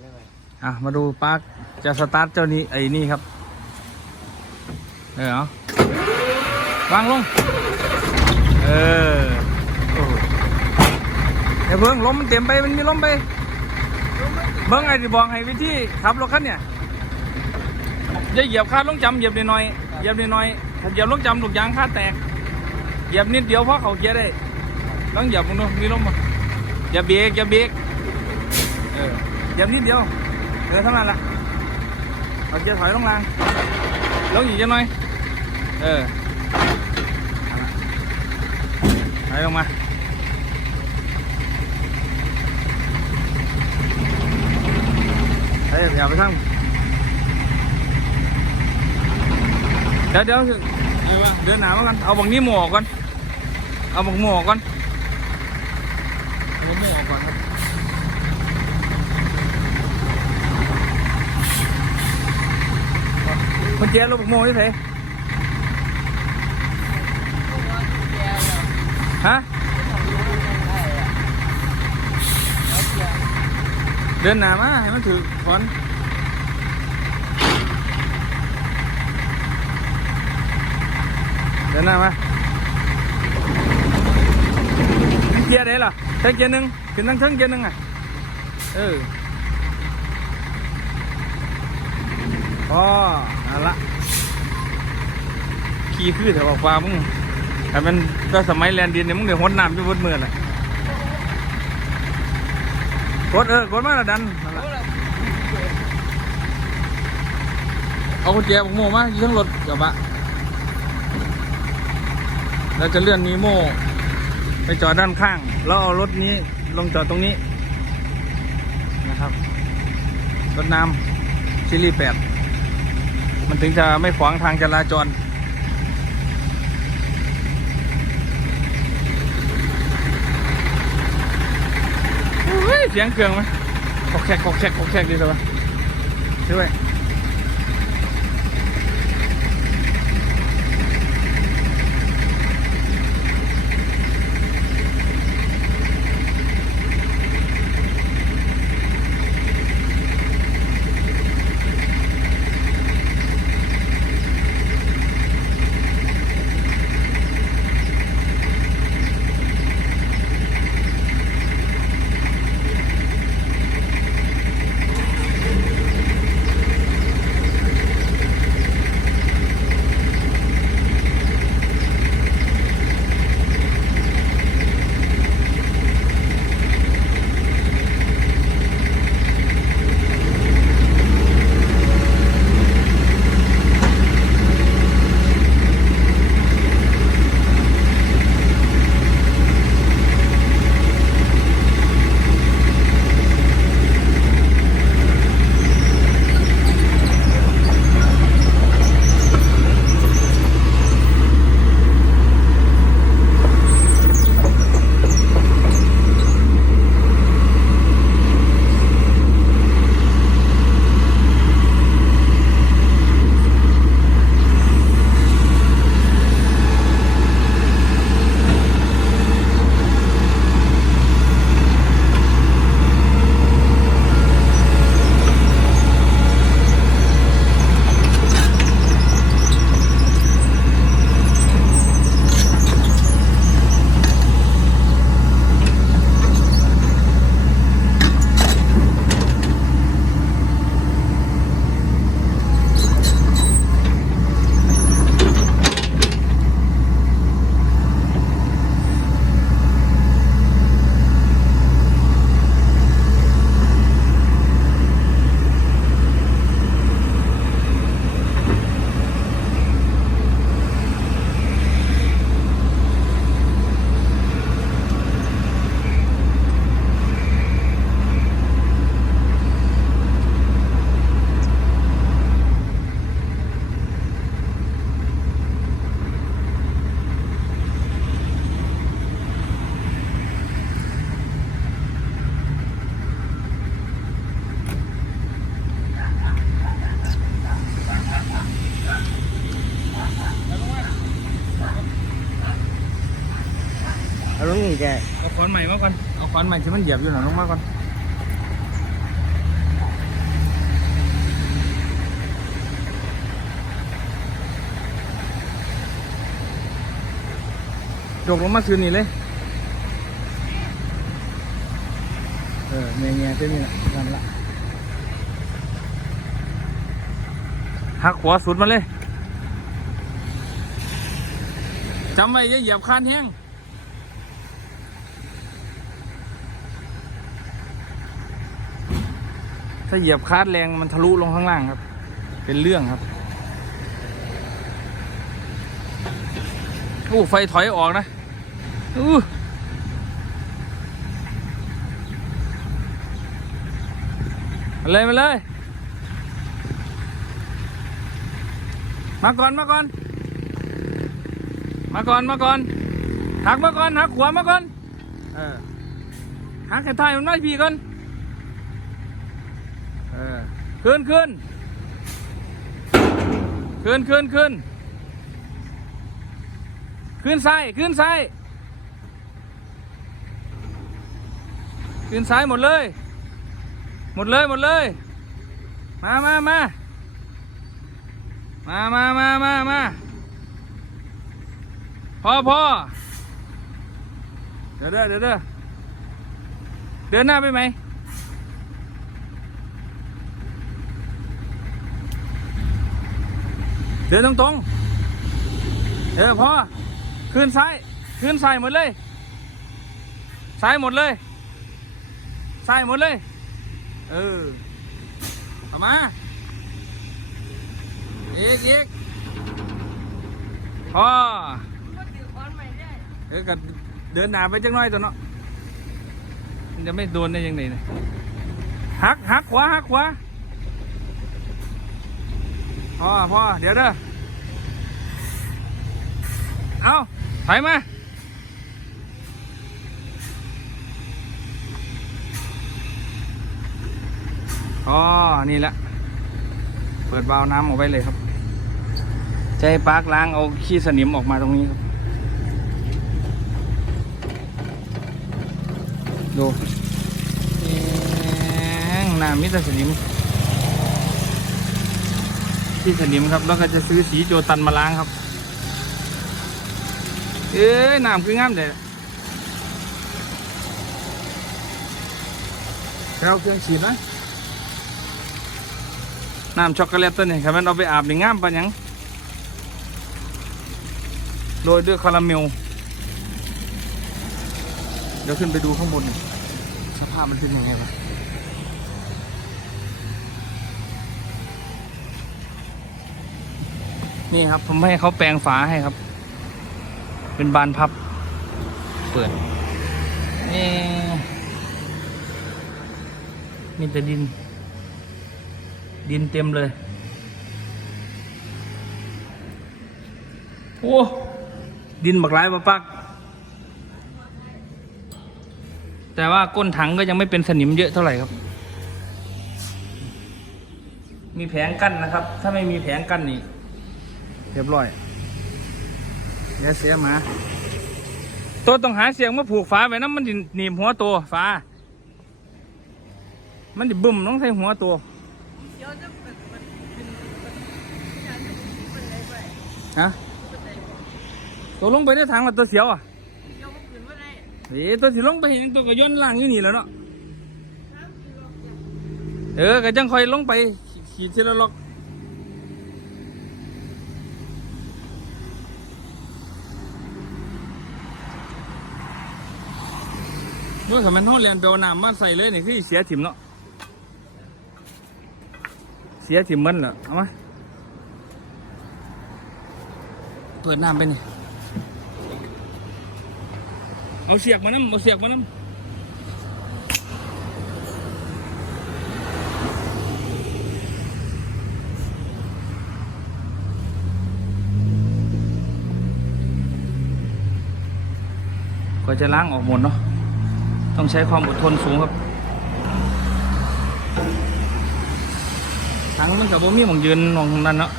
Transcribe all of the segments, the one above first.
ไม่ไหวอะ มาดูปาร์คจะสตาร์ทเจ้านี้ไอ้นี่ครับเออเอวางลง เออโอ้เดี๋ยวเพิ่งลมมันเต็มไปมันมีลมไป เบิ้งไอ้ที่บอกให้วิธีขับรถคันเนี่ยอย่าเหยียบคาดลงจำเหยียบนิดหน่อยเหยียบนิดหน่อยถ้าเหยียบลงจำลูกยางคาดแตก เหยียบนิดเดียวเพราะเขาเกียร์ได้ต้องเหยียบมึงดูมีลมป่ะอย่าเบรกอย่าเบรก อเหยียบนิดเดียวเออเท่านั้นละเอาเกียร์ถอยลงล่างลงอีกจะหน่อยเออเอาละถอยลงมาเฮ้ยอย่าไปทางเดี๋ยวเดี๋ยวเอามาเดินหนามากันเอาบังนี้หมวกก่อนเอาบังหมวกก่อน เอาบังหมวกก่อนครับ คนเจ๊รถบังหมวกที่ไหนฮะเดินหนามาให้มัน อขอนเดินหน้ามาเกียร์ไหนล่ะใช้เกียร์หนึ่งขึ้นทั้งเทั้งเกียร์หนึ่อะเอออ๋อนั่นละขี่คือแถวฟ้ามึงแต่มันก็สมัยแลนดินเนี่ยมึงเดี๋ยวหดน้ำอยู่บนมือแหละกดเออกดมาแล้วดันนั่นล่ะเอากุญแจบุกโม่มาอยู่ทั้งรถกระบะแล้วจะเลื่อนนีโม่ไปจอดด้านข้าง แล้วเอารถนี้ลงจอดตรงนี้นะครับรถน้ำชิลลี่แปด มันถึงจะไม่ขวางทางจราจรเฮ้ยเสียงเครื่องไหมขอกแขกขอกแขกขอกแขกดีสิวะช่วย อนใหม่ที่มันเหยียบอยู่หน่อยลงมาก่อนยกลงมาซื้อนี่เลย เออเงี้ยเงี้ยเป็นนี่แหละนั่นละหักหัวสุดมาเลย จำไว้อย่าเหยียบคานแห้ง ถ้าเหยียบคาดแรงมันทะลุลงข้างล่างครับ เป็นเรื่องครับโอ้ไฟถอยออกนะอู้มาเลยมาเลย มาก่อนมาก่อน มาก่อนมาก่อนหักมาก่อนหักขวามาก่อน เออหักแค่ท้ายมันไม่พี่ก่อน เออขึ้นขึ้นขึ้นขึ้นขึ้นขึ้นซ้ายขึ้นซ้ายขึ้นซ้ายหมดเลย หมดเลยหมดเลย มามามามามามามามาพอพอเดี๋ยวเด้อเดี๋ยวเด้อเดินหน้าไปไหม เดินตรงๆเออพ่อขึ้นซ้ายขึ้นซ้ายหมดเลยซ้ายหมดเลยซ้ายหมดเลย เออเอามาอีกอีกพ่อเออก็เดินหนาไปจังน้อยตัวเนาะมันจะไม่โดนได้ยังไงเนี่ยหักหักขวาหักขวา พ่อพ่อเดี๋ยวเด้อเอาถอยมาอ๋อนี่แหละ เปิดวาล์วน้ำออกไปเลยครับใจปาร์กล้างเอาขี้สนิมออกมาตรงนี้ครับ ดูแหงน้ำมิตรสนิม ที่สนิมครับ แล้วก็จะซื้อสีโจตันมาล้างครับ เอ้ยน้ำคืองามเลยเราเครื่องฉีดนะน้ำช็อกโกแลตตัวนี้ครับมันเอาไปอาบในงามปะยังโรยด้วยคาราเมล เดี๋ยวขึ้นไปดูข้างบน สภาพมันเป็นยังไงวะ นี่ครับ ผมให้เขาแปลงฝาให้ครับ เป็นบานพับ เปิดนี่มีแต่ดิน ดินเต็มเลย โอ้ ดินบักร้ายปะปัก แต่ว่าก้นถังก็ยังไม่เป็นสนิมเยอะเท่าไหร่ครับ มีแผงกั้นนะครับ ถ้าไม่มีแผงกั้นนี่ เรียบร้อยอย่าเสียหมา ตัวต้องหาเสียงมาผูกฝาไว้น้ำมันสิหนีบหัวตัวฝา มันจะบึ้มต้องใส่หัวตัวฮะตัวลงไปในถังล้วตัวเสียวอะเอ้ตัวสิลงไปเห็นตัวก็ย้อนล่างอยู่นี่แล้วเนาะ เออก็จังคอยลงไป ขี่ทีละล็อก ด้วยสมัยน้องเรียนเปลน้ำมาใส่เลยนี่คือเสียถิ่มเนาะเสียถิ่มมันเหรอเอามาเปิดน้ำไปนี่เอาเสียกมาน้ำเอาเสียกมาน้ำก็จะล้างออกหมดเนาะ ต้องใช้ความอดทนสูงครับทั้งมันกับบ่มีหมองยืนมองตรงนั้นเนาะ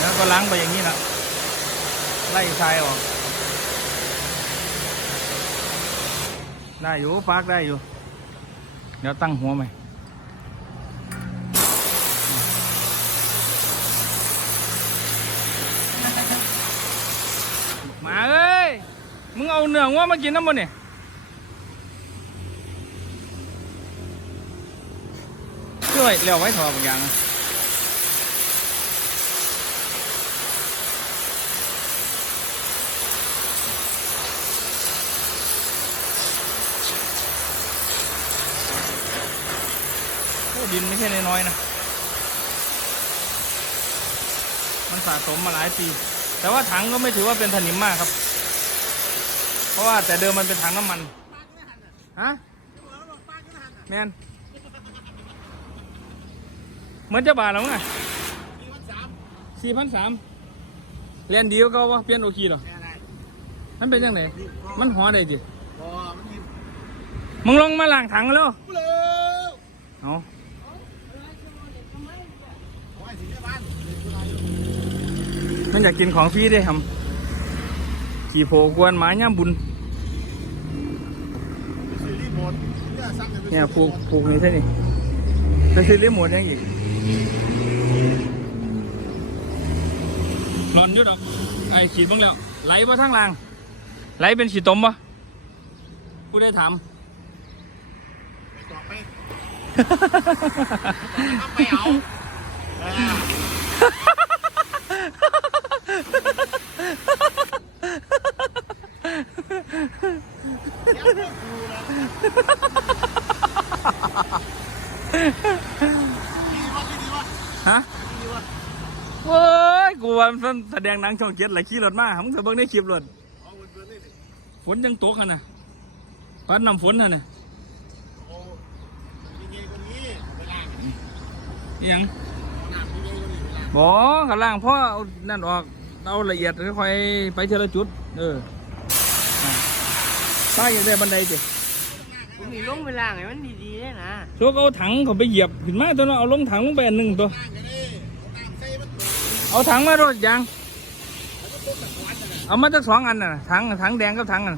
แล้วก็ล้างไปอย่างนี้นะไล่ทรายออก ได้อยู่ปาร์กได้อยู่ เดี๋ยวตั้งหัวใหม่ เอาเนื้องัวมากินน้ำมันเนี่ยช่วยเลี้ยวไว้ถอดบางอย่างดินไม่ใช่น้อยๆนะ มันสะสมมาหลายปี แต่ว่าถังก็ไม่ถือว่าเป็นถนิมมากครับ เพราะว่าแต่เดิมมันเป็นถังน้ำมัน ฮะ แมนเหมือนจะบาทแล้วไงสี่พันสามเรียนดีก็ว่าเปลี่ยนโอคีหรอมันเป็นยังไงมันหัวได้จิมึงลงมาล้างถังแล้วเอามันอยากกินของฟรีได้ทำ ขี่โผกวนหมาย่ำบุญเนี่ยผูกผูกนี่ใช่นี่ไปซื้อรีโมทยังอีกนอนอยุดหรอกไอ้ขีดบ้างแล้ว ไหลมาทั้งราง ไหลเป็นฉีดตมปะผู้ได้ถามต่อไปไม่เอาดีวะดีวะ ฮะเว้ยกูว่ามันแสดงหนังช่องเจ็ดไหลขี่รถมามึงจะเบิ่งในคลิปรถเอาเงินเดือนนี่ฝนยังตกขนาดปัดนำฝนน่ะนี่ยโอ้ยังไงคนนี้เวลาอิหยังน้ำยังไงคนนี้เวลาบอกกับล่างเพราะเอานั่นออก เอาละเอียดค่อยไปทีละจุด เออ ป้าอยากได้บันไดจิผมมีลงเวลาไงมันดีๆได้นะตัวก็เอาถังเขาไปเหยียบขึ้นมาตัวเนาะเอาลงถังลงไปอันหนึ่งตัวตั้งกันดิตั้งใส่มันตัวเอาถังมารถยางแล้วก็ต้นตะกอนน่ะเอามาจากสองอันน่ะถังถังแดงกับถังอัน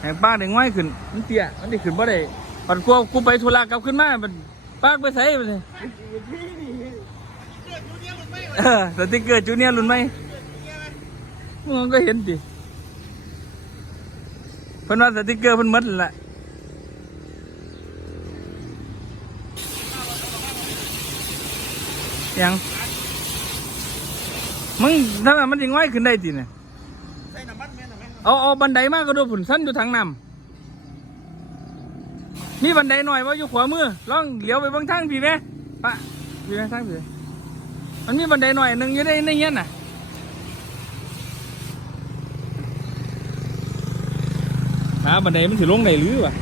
แหงป้าได้ง่อยขึ้นมันเตี้ยมันได้ขึ้นบ่ได้ปันกลัวกูไปธุระกลับขึ้นมามันป้าไปใส่ไปเลยเกิดตัวเดียวมันไม่เออสติกเกอร์จูเนียร์รุ่นไหมมึงก็เห็นดิเพิ่นว่าสติกเกอร์เพิ่นหมดนั่นแหละยังมึงถ้ามันยังง่อยขึ้นได้จีเนี่ยใส่น้ำมันแม่น้ำแม่เอาเอาบันไดมากก็ดูผุนสั้นอยู่ทางน้ำมีบันไดหน่อยว่าอยู่ขวามือลองเลี้ยวไปเบางทางพี่ไหมปะพี่ไหมทางพี่มันมีบันไดหน่อยหนึ่งอยู่ในในเงี้ยน่ะ หาบันไดมันถือลงได้หรือวะ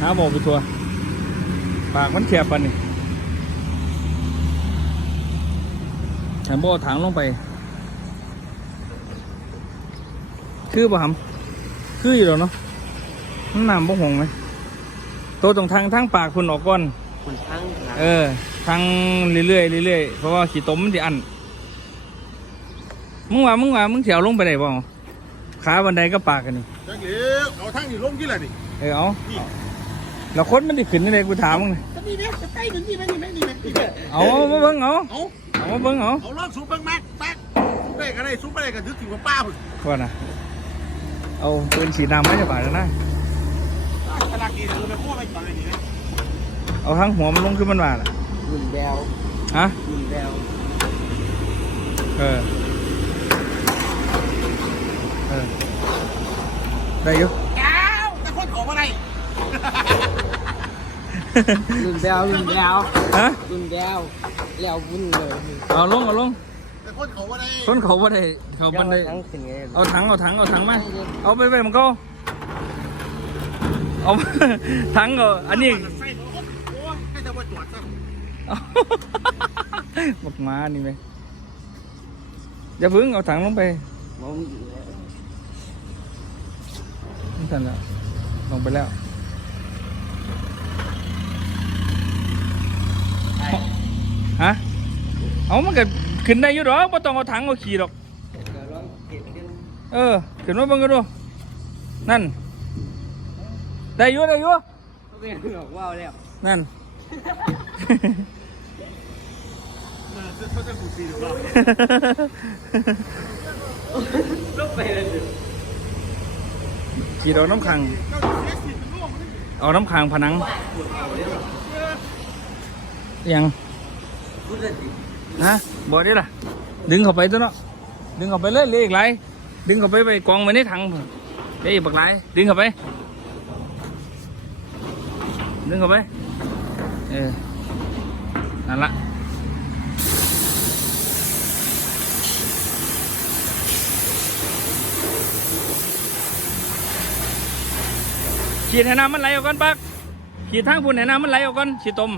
หาบอกไปทัวปากมันแคบปันนี่ฉันบอกถังลงไป คือป่ะครับคืออยู่แล้วเนาะมันน้ำบ่หงไหมตัวตรงทางทางปากคุณออกก่อนคุณทั้งเออทางเรื่อยๆเรื่อยๆเพราะว่าขี้ตมมันจะอันมึงว่ามึงว่ามึงเสียวลงไปได้บ่ขาบันไดก็ปากกันนี่จัง เลี้ยวเอาทั้งนี่ลงที่ไหนนี่เออเอาแล้วคนมันได้ขึ้นยังไงกูถามมึงน่ะก็นี่เนี่ยใกล้ถึงที่ไหมนี่ไหมนี่ไหมนี่ไหมเอามาเบิ่งเอาเอาเอามาเบิ่งเอาเอาลองสูบเบิ้งแม็กแม็กสูบได้ก็ได้สูบไม่ได้ก็ถือถือว่าป้าพุ่นก่อนนะเอาปืนฉีดน้ำไม่จะบาดแล้วนะฉลากดีเออไปคั่วไปก่อนเลยนี่นะเอาทั้งหัวมันลงขึ้นมันมาล่ะรุ่นแบวฮะรุ่นแบวเออเอ ได้อยู่แก้วแต่คนของอะไรรุ่นแบวรุ่นแบวฮะรุ่นแบวแล้ววุ่นเลยเอาลงเอาลงแต่คนของอะไรคนเขาว่าได้เขาบันไดทั้งสิ่งไงเอาถังเอาถังเอาถังมาเอาไปไปมันก็เอาถังก็อันนี้ใส่หัวคนโอ้ยให้แต่ว่าตรวจซะเอาบักมานี่ไหมอย่าพึ่งเอาถังลงไป ผมไม่ทันแล้วลงไปแล้วฮะเอามันก็ขึ้นได้อยู่หรอกไม่ต้องเอาถังเอาขี่หรอกเดี๋ยวลองเก็บกันเออขึ้นมาเบิ่งกันดูนั่นได้อยู่ได้อยู่เขาเป็นบอกว้าวแล้วนั่นเขาจะถูกตีหรือเปล่าลบไปเลย ขีดเอาน้ำขัง เอาน้ำขังผนังยังพูดเลยดิฮะบอกได้ล่ะ ดึงเข้าไปตัวเนาะดึงเข้าไปเลยเลยอีกไรดึงเข้าไปไปกองไว้ในถังเฮ้ยบักไรดึงเข้าไป ดึงเข้าไป เออนั่นละ ขีดให้น้ำมันไหลออกก่อนปักขีดทางพุ่นให้น้ำมันไหลออกก่อนขีดต้ม